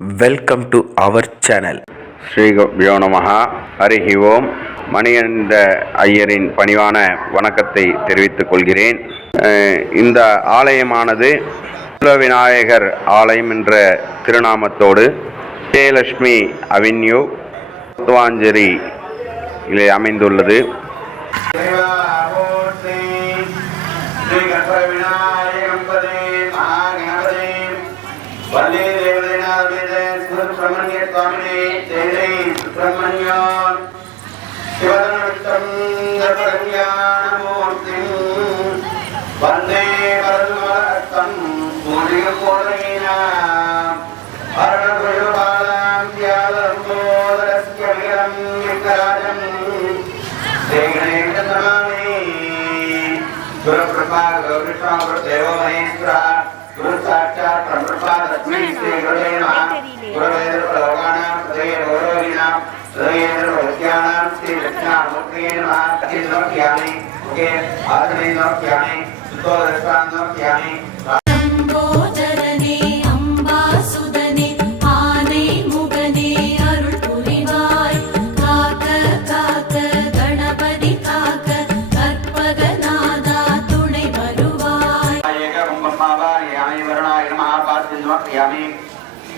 Welcome to our channel. Shri குருப்யோ நமஹ. ஹரிஹி ஓம். மணிகண்ட ஐயரின் பணிவான வணக்கத்தை தெரிவித்துக் கொள்கிறேன். இந்த ஆலயமானது விநாயகர் ஆலயம் என்ற திருநாமத்தோடு விஜயலட்சுமி அவென்யூ துவாஞ்சேரி அமைந்துள்ளது.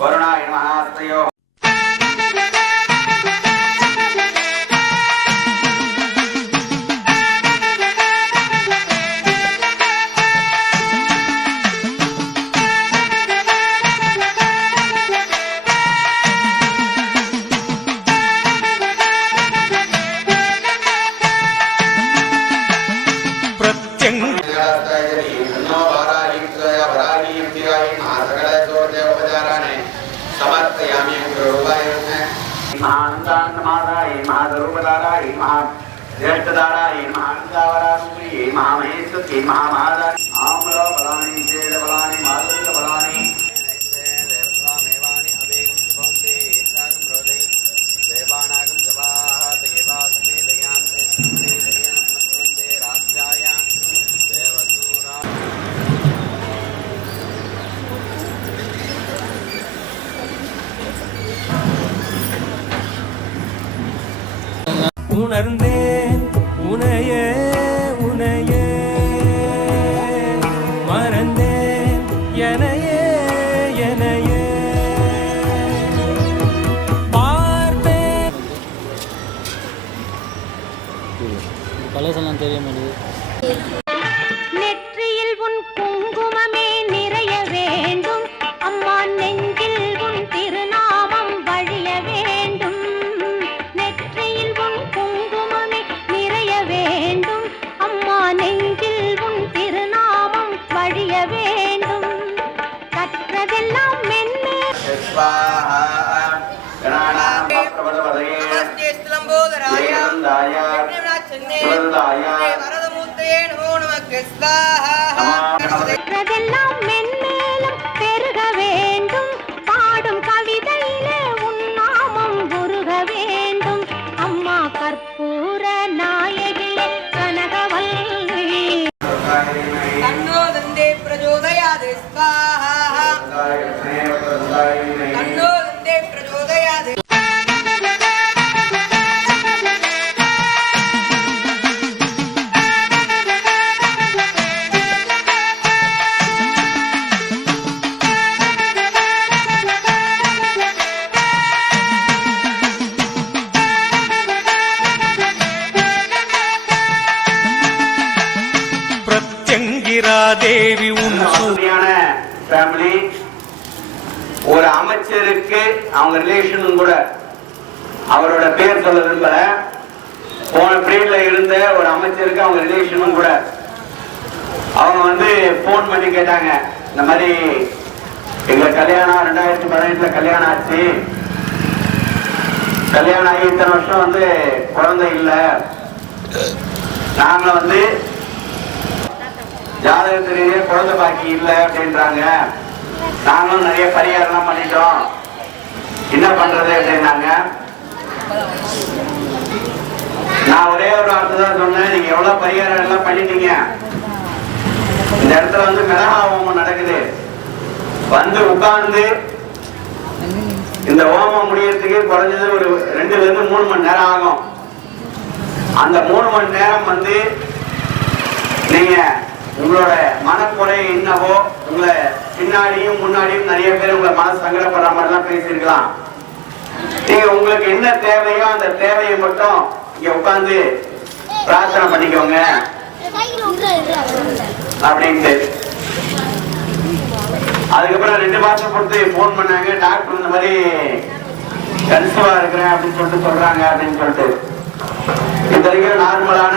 வருணாய நமஹ. உணர்ந்தேன் உனையே உனையே மறந்தேன் எனையே எனையே பார்த்தேன். பழசெல்லாம் தெரிய மாட்டேங்குது. நெற்றியில் உன் குங்குமமே நிறைய வேண்டும் அம்மா, நெஞ்சில் உன் திருநாமம் வழிய வேண்டும். நெற்றியில் உன் குங்குமமே நிறைய வேண்டும் அம்மா, நெஞ்சில் உன் திருநாமம் வழிய வேண்டும். கற்றதெல்லாம் மென்மே கற்றதெல்லாம் மென்மேலும் பெருக வேண்டும். பாடும் கவிதையிலே உன் நாமம் உருக வேண்டும். அம்மா கற்பூர நாயகியே கனகவல்லி. தன்னோதந்தே பிரஜோதயாதே ஸ்வாஹா. தன்னோதந்தே பிரஜோதயாதே. தேவி ஃபேமிலி ஒரு அமைச்சருக்கு அவங்க ரிலேஷனும் கூட, அவரோட பேர் சொல்ல விரும்பல, போன பீரியட்ல இருந்த ஒரு அமைச்சருக்கு அவங்க ரிலேஷனும் கூட, அவங்க வந்து போன் பண்ணி கேட்டாங்க, இந்த மாதிரி எங்க கல்யாணம் 2018 கல்யாணம் ஆச்சு, கல்யாணம் ஆகி இத்தனை வருஷம் வந்து குழந்தை இல்லை, நாங்க வந்து ஜாதகத்திலேயே குழந்தை பாக்கி இல்லை அப்படின்றாங்க, நாங்களும் நிறைய பரிகாரம் பண்ணிட்டோம், என்ன பண்றது அப்படின்னாங்க. நான் ஒரே ஒரு வார்த்தை தான் சொன்னேன், நீங்க எவ்வளவு பரிகாரம் எல்லாம் பண்ணிட்டீங்க, இந்த இடத்துல வந்து மிளகா ஹோமம் நடக்குது, வந்து உட்கார்ந்து இந்த ஹோமம் முடியறதுக்கு குறைஞ்சது ஒரு 2 ல இருந்து 3 மணி நேரம் ஆகும். அந்த 3 மணி நேரம் வந்து நீங்க உங்களோட மனக்குறை என்னவோ, உங்களை பின்னாடியும் முன்னாடியும் நிறைய பேர் உங்களை மனசு சங்கடப்படுற மாதிரி எல்லாம் பேசியிருக்கலாம். நீங்க உங்களுக்கு என்ன தேவையோ அந்த தேவையை மட்டும் இங்க உட்கார்ந்து பிரார்த்தனை பண்ணிக்கோங்க அப்படின்ட்டு. அதுக்கப்புறம் 2 மாசம் பொறுத்து போன் பண்ணாங்க, டாக்டர் இந்த மாதிரி கன்சீவா இருக்கிறேன் அப்படின்னு சொல்லிட்டு சொல்றாங்க அப்படின்னு சொல்லிட்டு. இது வரைக்கும் நார்மலான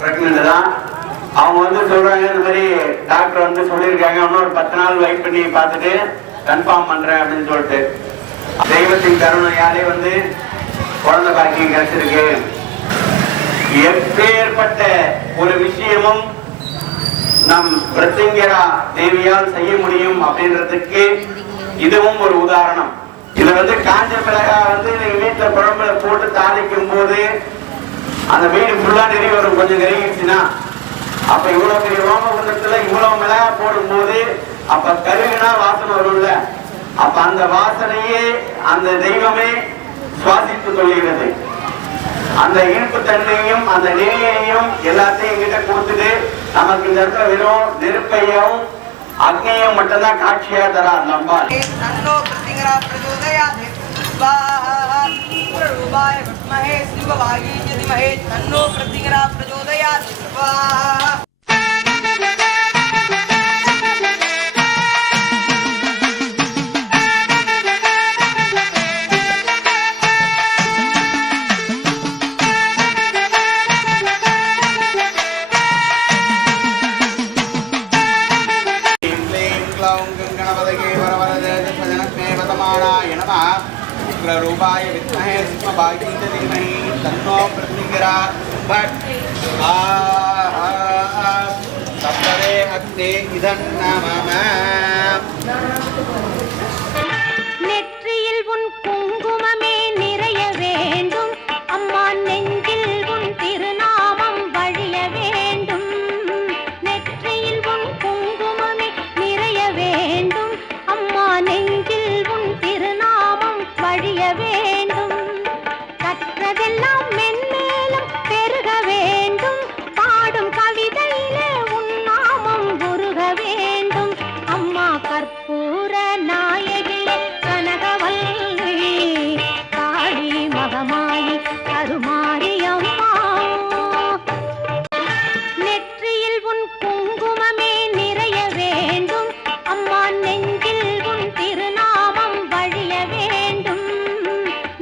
பிரெக்னன்ட் தான். அவங்க வந்து சொல்றாங்க இந்த மாதிரி டாக்டர் வந்து சொல்லியிருக்காங்க, இன்னொரு 10 நாள் வெயிட் பண்ணி பார்த்துட்டு கன்ஃபார்ம் பண்றேன் அப்படின்னு சொல்லிட்டு. தெய்வத்தின் கருணையாலே வந்து குழந்தை பாக்கியம் கிடைச்சிருக்கு. எப்பேற்பட்ட ஒரு விஷயமும் நம் பிரத்யங்கரா தேவியால் செய்ய முடியும் அப்படின்றதுக்கு இதுவும் ஒரு உதாரணம். இது வந்து காஞ்ச மிளகா வந்து நீங்க வீட்டுல குழம்புல போட்டு தாளிக்கும் போது அந்த வீடு ஃபுல்லா நெறி வரும். கொஞ்சம் நெருங்கிடுச்சுன்னா அப்ப இவ்வளவு பெரிய ஹோமகுண்டத்துல இவ்வளவு மிளகா போடும் போது அப்ப கருகுனா வாசனை வரும்ல. அப்ப அந்த வாசனையே அந்த தெய்வமே சுவாசித்து கொள்கிறது. அந்த இனிப்பு தன்மையும் அந்த நெறியையும் எல்லாத்தையும் எங்கிட்ட கொடுத்துட்டு நமக்கு இந்த இடத்துல வெறும் நெருப்பையும் அக்னியும் மட்டும்தான் காட்சியா தரார் நம்பால். தன்னோ பிரதிங்கரா பிரச்சோதயாத் ஸ்வாஹா ரூபாய வித்மஹே சிவவாயி தீமஹே தன்னோ பிரதிங்கரா பிரச்சோதயாத் ஸ்வாஹா. ரூபாய வித்மஹே சிவவாயி தீமஹி தன்னோ பிரச்சோதயாத் சப்ததே அக்னே இதன்னமம. நெற்றியில் உன் குங்குமமே நிறைய வேண்டும் அம்மா, நெஞ்சில் உன் திருநாமம் வழிய வேண்டும். நெற்றியில் உன் குங்குமமே நிறைய வேண்டும் அம்மா, நெஞ்சில் உன் திருநாமம் வழிய வேண்டும். கற்றதெல்லாம் மென்மேலும் பெருக வேண்டும், பாடும் கவிதையிலே உன் நாமம் உருக வேண்டும். அம்மா கற்பூர நாயகியே கனகவல்லி காளி மகமாயி கருமாரியம்மா. நெற்றியில் உன் குங்குமமே நிறைய வேண்டும் அம்மா, நெஞ்சில் உன் திருநாமம் வழிய வேண்டும்.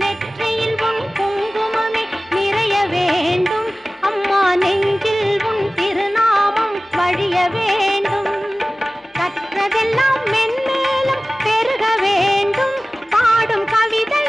நெற்றியில் உன் குங்குமமே நிறைய வேண்டும் அம்மா, நெஞ்சில் உன் திருநாமம் வழிய வேண்டும். கற்றதெல்லாம் மென்மேலும் பெருக வேண்டும், பாடும் கவிதை.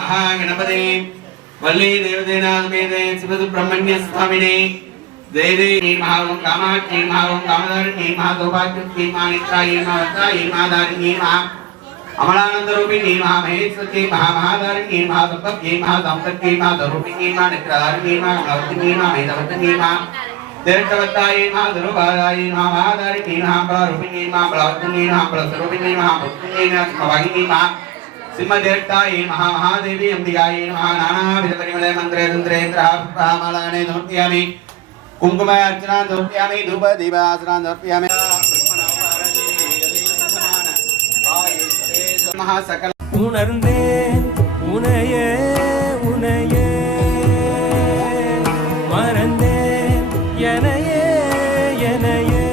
महागणपते वल्ली देवदेनामेदे शिवसुब्रह्मण्य स्वामिने जय जय महाओं कामाक्षी महाओं कामदारिणी महासौभाग्यवती मानित्रायी महावत्रायी महादारिणी महा अमलानंद रूपिणी महामहेश्वरी महामहादारिणी महासंपत्ति महासंपत्ति महाधरूपिणी महानित्राधारिणी महाकमलवती महामेधवती महा देवताई महाधरुभादायी महामहादारिणी महाबलारूपिणी महाबलवती महाबलस्वरूपिणी महाभक्तिनी महाभागिनी महा सिंहदेवताई महामहादेवी अंबिकायै महानानाविध परिमले मंत्रे तंत्रेन्द्र पुष्पमालानि समर्पयामि कुंकुम अर्चना समर्पयामि धूप दीपासना समर्पयामि சகல உணர்ந்தேன் உனையே உனையே மறந்தேன் எனையே எனையே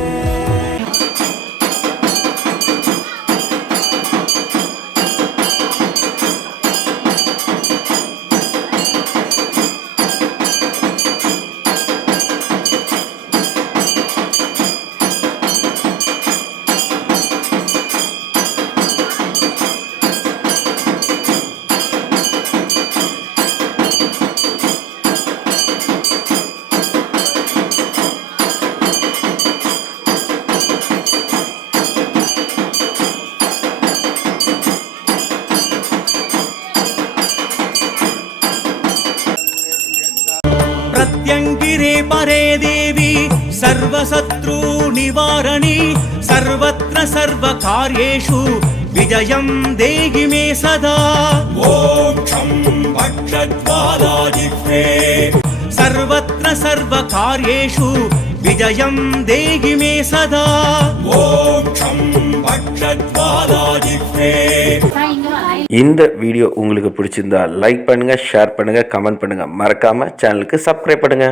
प्रत्यङ्गिरे परे देवी सर्वशत्रु निवारणी सर्वत्र सर्वकार्येषु विजयं देहि मे सदा ॐ शं भक्षज्वालाजिह्वे सर्वत्र सर्वकार्येषु विजयं देहि मे सदा ॐ शं भक्षज्वालाजिह्वे இந்த வீடியோ உங்களுக்கு பிடிச்சிருந்தா லைக் பண்ணுங்க, ஷேர் பண்ணுங்க, கமெண்ட் பண்ணுங்க. மறக்காம சேனலுக்கு சப்ஸ்கிரைப் பண்ணுங்க.